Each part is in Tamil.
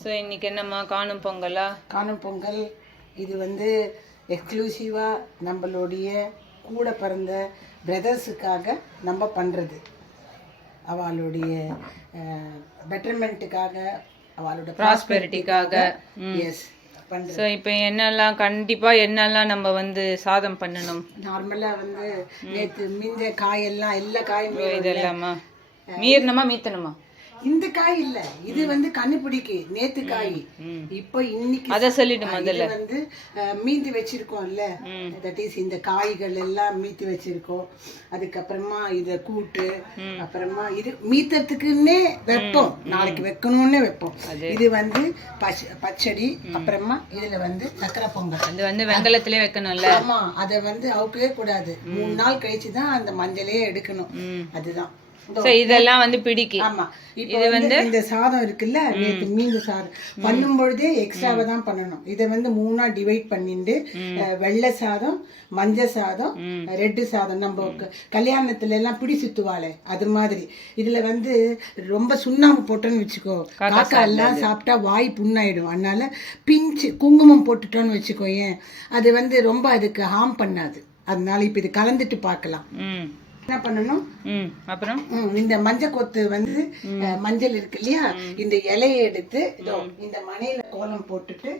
ஸோ இன்னைக்கு என்னம்மா காணும் பொங்கலா? காணும் பொங்கல் இது வந்து எக்ஸ்க்ளூசிவாக நம்மளுடைய கூட பிறந்த பிரதர்ஸுக்காக நம்ம பண்ணுறது. அவளுடைய பெட்டர்மெண்ட்டுக்காக, அவளோட ப்ராஸ்பெரிட்டிக்காக. எஸ் பண்ணுறது. ஸோ இப்போ என்னெல்லாம் கண்டிப்பாக என்னெல்லாம் நம்ம வந்து சாதம் பண்ணணும்? நார்மலாக வந்து நேற்று மீந்த காயெல்லாம் எல்லா காயும் இதெல்லாமா மீறணுமா மீத்தணுமா? இந்த காய் இல்ல, இது வந்து கண்ணுபிடிக்கு நேத்து காய். இப்போ இன்னைக்கு அத சொல்லிட்டு முதல்ல வந்து மீந்து வச்சிருக்கோம்ல, தட் இஸ் இந்த காய்கள் எல்லாம் மீத்து வச்சிருக்கோம். அதுக்கப்புறமா இத கூட்டு, அப்புறமா இது மீத்தத்துக்குன்னே வைப்போம், நாளைக்கு வைக்கணும்னு வைப்போம். இது வந்து பச்சடி, அப்புறமா இதுல வந்து சக்கரை பொங்கல். அது வந்து வெங்கலத்திலே வைக்கணும்ல. ஆமா, அதை வந்து அவுக்கவே கூடாது, 3 நாள் கழிச்சுதான் அந்த மஞ்சளே எடுக்கணும். அதுதான் இதெல்லாம் வந்து பிடிக்கும். ஆமா, இது வந்து இந்த சாதம் இருக்குல்ல, நேற்று மீந்து சாதம் பண்ணும் பொழுதே எக்ஸ்ட்ராவா தான் பண்ணணும். இதை வந்து 3ஆ டிவைட் பண்ணிட்டு வெள்ளை சாதம், மஞ்சள் சாதம், ரெட்டு சாதம், நம்ம கல்யாணத்துல எல்லாம் பிடி சுத்துவாளே அது மாதிரி. இதுல வந்து ரொம்ப சுண்ணாம்பு போட்டோன்னு வச்சுக்கோ, காக்கா எல்லாம் சாப்பிட்டா வாய் புண்ணாயிடும். அதனால பிஞ்சு குங்குமம் போட்டுட்டோன்னு வச்சுக்கோ, ஏன் அது வந்து ரொம்ப அதுக்கு ஹார்ம் பண்ணாது. அதனால இப்ப இது கலந்துட்டு பார்க்கலாம். என்ன பண்ணணும், அப்புறம் இந்த மஞ்சள் கொத்து வந்து மஞ்சள் இருக்கு இல்லையா, இந்த இலையை எடுத்து இந்த மனையில கோலம் போட்டுட்டு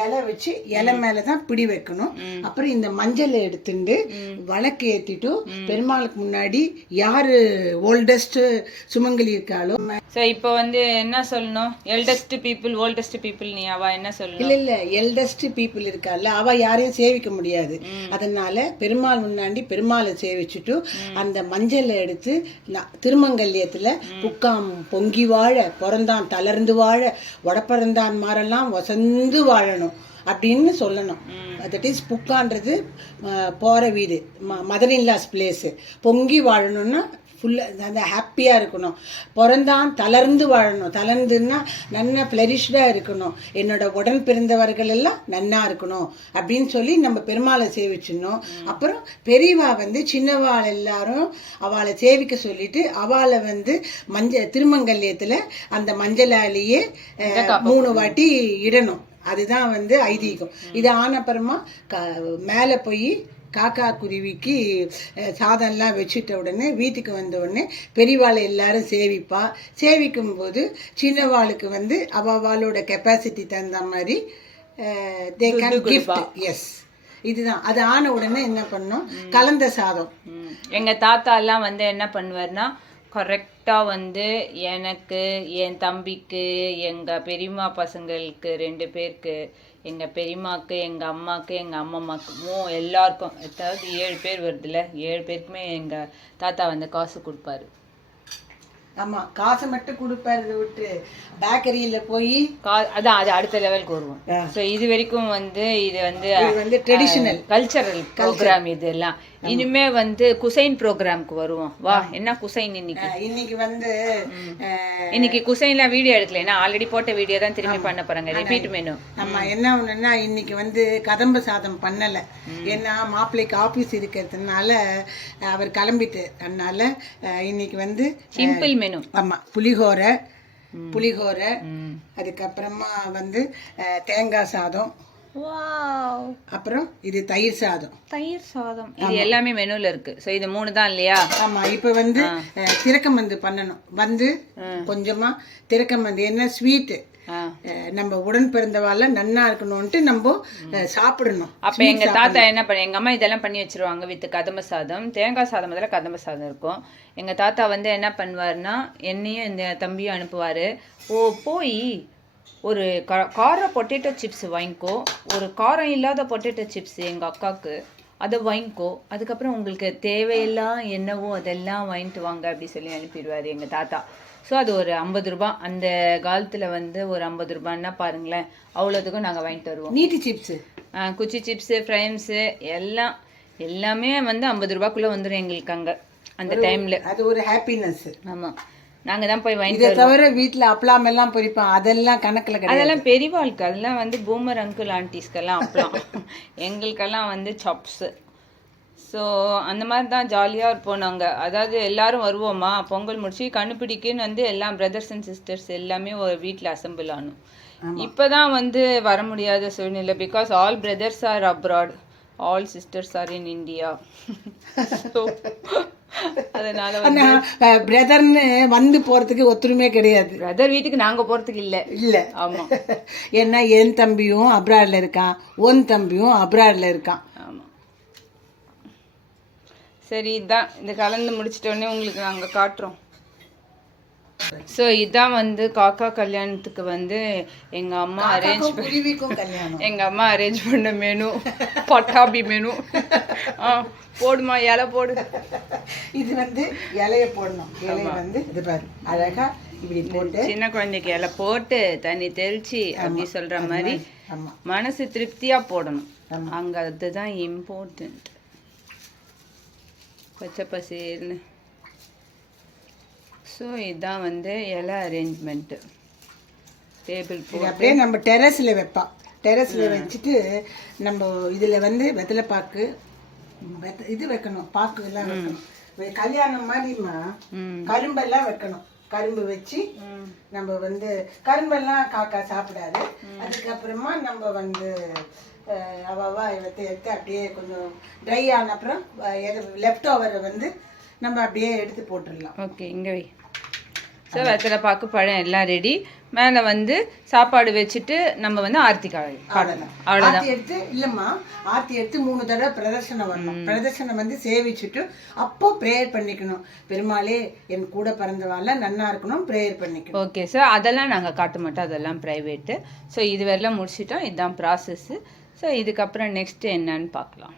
இலை வச்சு இலை மேலதான் பிடி வைக்கணும். அப்புறம் இந்த மஞ்சள் எடுத்துட்டு வழக்கு ஏத்திட்டு பெருமாளுக்கு முன்னாடி யாரு ஓல்டஸ்ட் சுமங்கலி இருக்காளோ. சோ இப்போ வந்து என்ன சொல்லணும், எல்டஸ்ட் பீப்புள் ஓல்டஸ்ட் பீப்புள், நீ அவ என்ன சொல்லணும்? இல்ல இல்ல, எல்டஸ்ட் பீப்புள் இருக்கால, அவ யாரையும் சேவிக்க முடியாது. அதனால பெருமாள் முன்னாடி பெருமாளை சேவிச்சுட்டு அந்த மஞ்சளை எடுத்து திருமங்கல்யத்துல புக்காம் பொங்கி வாழ, பிறந்தான் தளர்ந்து வாழ, வடப்பிறந்தான் மாரெல்லாம் வசந்து வாழணும் அப்படின்னு சொல்லணும். தட் இஸ் புக்கான்றது போற வீடு, மதர் இன்லாஸ் பிளேஸ். பொங்கி வாழணும்னா ஃபுல்லாக அந்த ஹாப்பியாக இருக்கணும். பிறந்தான் தளர்ந்து வாழணும், தளர்ந்துன்னா நன்னா ஃப்ளரிஷ்டாக இருக்கணும், என்னோட உடன் பிறந்தவர்கள் எல்லாம் நன்னா இருக்கணும் அப்படின்னு சொல்லி நம்ம பெருமாளை சேவிச்சிடணும். அப்புறம் பெரியவா வந்து சின்னவாள் எல்லாரும் அவளை சேவிக்க சொல்லிட்டு அவளை வந்து திருமங்கல்யத்தில் அந்த மஞ்சளாலேயே 3 வாட்டி இடணும். அதுதான் வந்து ஐதீகம். இது ஆனப்புறமா மேலே போய் காக்கா குருவிக்கு சாதம்லாம் வச்சுட்ட உடனே வீட்டுக்கு வந்த உடனே பெரியவாளை எல்லாரும் சேவிப்பா. சேவிக்கும் போது சின்னவாளுக்கு வந்து அவளோட கெப்பாசிட்டி தகுந்த மாதிரி தே கேன் கிஃப்ட். எஸ், இதுதான். அது ஆன உடனே என்ன பண்ணோம், கலந்த சாதம். எங்க தாத்தா எல்லாம் வந்து என்ன பண்ணுவார்னா, கரெக்டாக வந்து எனக்கு, என் தம்பிக்கு, எங்கள் பெரியம்மா பசங்களுக்கு 2 பேருக்கு, எங்கள் பெரியம்மாவுக்கு, எங்கள் அம்மாவுக்கு, எங்கள் அம்மம்மாவுக்கு, எல்லாருக்கும், அதாவது 7 பேர் வருதுல்ல, 7 பேருக்குமே எங்கள் தாத்தா வந்து காசு கொடுப்பாரு. ஆமா, காசை மட்டும் கொடுப்பாரு விட்டு பேக்கரியில போய் அதான் அது அடுத்த லெவலுக்கு வருவோம். ஸோ இது வரைக்கும் வந்து இது வந்து ட்ரெடிஷனல் கல்ச்சரல் ப்ரோக்ராம். இதெல்லாம் இனிமே வந்து குசைன் ப்ரோக்ராம்க்கு வருவோம். வா, என்ன குசைன் இன்னைக்கு வந்து இன்னைக்கு குசைன்ல வீடியோ எடுக்கல, ஏன்னா ஆல்ரெடி போட்ட வீடியோ தான் திரும்பி பண்ண போறாங்க, ரிப்பீட் மெனு. ஆமா, என்ன ஒண்ணுன்னா இன்னைக்கு வந்து கதம்ப சாதம் பண்ணல, ஏன்னா மாப்பிள்ளைக்கு ஆபீஸ் இருக்கிறதுனால அவர் கிளம்பிட்டு, அதனால இன்னைக்கு வந்து சிம்பிள் மெனு. ஆமா, புளிகோரை, அதுக்கப்புறமா வந்து தேங்காய் சாதம், அப்புறம் இது தயிர் சாதம். இது எல்லாமே மெனுல இருக்கு. சோ இது 3 தான் இல்லையா? ஆமா, இப்ப வந்து திரக்கமந்து பண்ணணும். வந்து கொஞ்சமா திரக்கமந்து, என்ன ஸ்வீட், நம்ம உடன் பிறந்தவாள் நன்னா இருக்கணும்ட்டு நம்ம சாப்பிடணும். அப்ப எங்க தாத்தா என்ன பண்ண, எங்க அம்மா இதெல்லாம் பண்ணி வச்சிருவாங்க வித் கதம்ப சாதம், தேங்காய் சாதம், முதல்ல கதம்ப சாதம் இருக்கும். எங்க தாத்தா வந்து என்ன பண்ணுவாருன்னா, என்னையும் இந்த தம்பியும் அனுப்புவாரு, போய் ஒரு கார பொட்டேட்டோ சிப்ஸ் வாங்கிக்கோ, ஒரு காரம் இல்லாத பொட்டேட்டோ சிப்ஸ் எங்கள் அக்காவுக்கு, அதை வாங்கிக்கோ, அதுக்கப்புறம் உங்களுக்கு தேவையெல்லாம் என்னவோ அதெல்லாம் வாங்கிட்டு வாங்க அப்படி சொல்லி அனுப்பிடுவார் எங்கள் தாத்தா. ஸோ அது ஒரு 50 ரூபா, அந்த காலத்தில் வந்து ஒரு 50 ரூபான்னா பாருங்களேன், அவ்வளோதுக்கும் நாங்கள் வாங்கிட்டு வருவோம். நீட்டி சிப்ஸு, குச்சி சிப்ஸு, ஃப்ரைம்ஸு எல்லாமே வந்து 50 ரூபாக்குள்ளே வந்துடும் எங்களுக்கு அங்கே அந்த டைமில். அது ஒரு ஹாப்பினஸ். ஆமாம், நாங்க தான் போய் வாங்கி. இதை தவிர வீட்டுல அப்பளம் எல்லாம் பொரிப்போம், அதெல்லாம் கணக்குல கிடையாது. அதெல்லாம் பெரியவாளுக்கு, அதெல்லாம் வந்து பூமர் அங்கிள் ஆன்டிஸ்க்கெல்லாம் அப்பளம், எங்களுக்கெல்லாம் வந்து சாப்ஸ். ஸோ அந்த மாதிரி தான் ஜாலியாக இருப்போம் நாங்கள். அதாவது எல்லாரும் வருவோமா, பொங்கல் முடிச்சு கண்ணுப்பிடிக்குன்னு வந்து எல்லாம் பிரதர்ஸ் அண்ட் சிஸ்டர்ஸ் எல்லாமே ஒரு வீட்டில் அசம்பிள் ஆனோம். இப்போ தான் வந்து வர முடியாத சூழ்நிலை. Because all brothers are abroad, all sisters are in India. So அதனால வந்து பிரதர்னு வந்து போறதுக்கு ஒத்துருமே கிடையாது. பிரதர் வீட்டுக்கு நாங்கள் போகிறதுக்கு இல்லை. இல்லை. ஆமாம். ஏன்னா என் தம்பியும் அப்ராட்ல இருக்கான், உன் தம்பியும் அப்ராட்ல இருக்கான். ஆமாம். சரி, இதான் இந்த கலந்து முடிச்சிட்டோடனே உங்களுக்கு நாங்கள் காட்டுறோம். ஸோ இதான் வந்து காக்கா கல்யாணத்துக்கு வந்து எங்கள் அம்மா அரேஞ்ச் பண்ண மெனு, பட்டாபி மெனு. போடுமா, இலை போடு. இது வந்து இலைய போடணும். இலைய வந்து இது பாரு அழகா இப்படி போட்டு சின்ன குழந்தைக்கு இலை போட்டு தண்ணி தெளிச்சு அப்படி சொல்ற மாதிரி மனசு திருப்தியா போடணும். அங்க அதுதான் இம்பார்ட்டன்ட். பச்சை பசேல்னு. ஸோ இதுதான் வந்து இலை அரேஞ்ச்மெண்ட்டு. டேபிள் போட்டு அப்படியே நம்ம டெரஸில் வைப்போம். டெரஸில் வச்சுட்டு நம்ம இதில் வந்து வெத்தலைப்பாக்கு இது வைக்கணும், பாக்கு எல்லாம் வைக்கணும். கல்யாணம் மாதிரிமா கரும்பெல்லாம் வைக்கணும். கரும்பு வச்சு நம்ம வந்து கரும்பெல்லாம் காக்கா சாப்பிடாது. அதுக்கப்புறமா நம்ம வந்து அவ்வளவா எடுத்து அப்படியே கொஞ்சம் ட்ரை ஆன அப்புறம் லெஃப்ட் ஓவரை வந்து நம்ம அப்படியே எடுத்து போட்டுடலாம். ஓகே, இங்கே வை. ஸோ வெத்தலை பாக்கு பழம் எல்லாம் ரெடி. மேலே வந்து சாப்பாடு வச்சுட்டு நம்ம வந்து ஆர்த்தி காட்டலாம். அவ்வளோதான். எடுத்து இல்லைம்மா, ஆர்த்தி எடுத்து 3 தடவை பிரதர்ஷனம் வரணும். பிரதர்ஷனம் வந்து சேவிச்சுட்டு அப்போ ப்ரேயர் பண்ணிக்கணும். பெருமாளே என் கூட பிறந்தவாள் நன்னா இருக்கணும், ப்ரேயர் பண்ணிக்கணும். ஓகே சார், அதெல்லாம் நாங்கள் காட்ட மாட்டோம், அதெல்லாம் ப்ரைவேட்டு. ஸோ இது வரலாம் முடிச்சிட்டோம். இதுதான் ப்ராசஸ்ஸு. ஸோ இதுக்கப்புறம் நெக்ஸ்ட்டு என்னன்னு பார்க்கலாம்.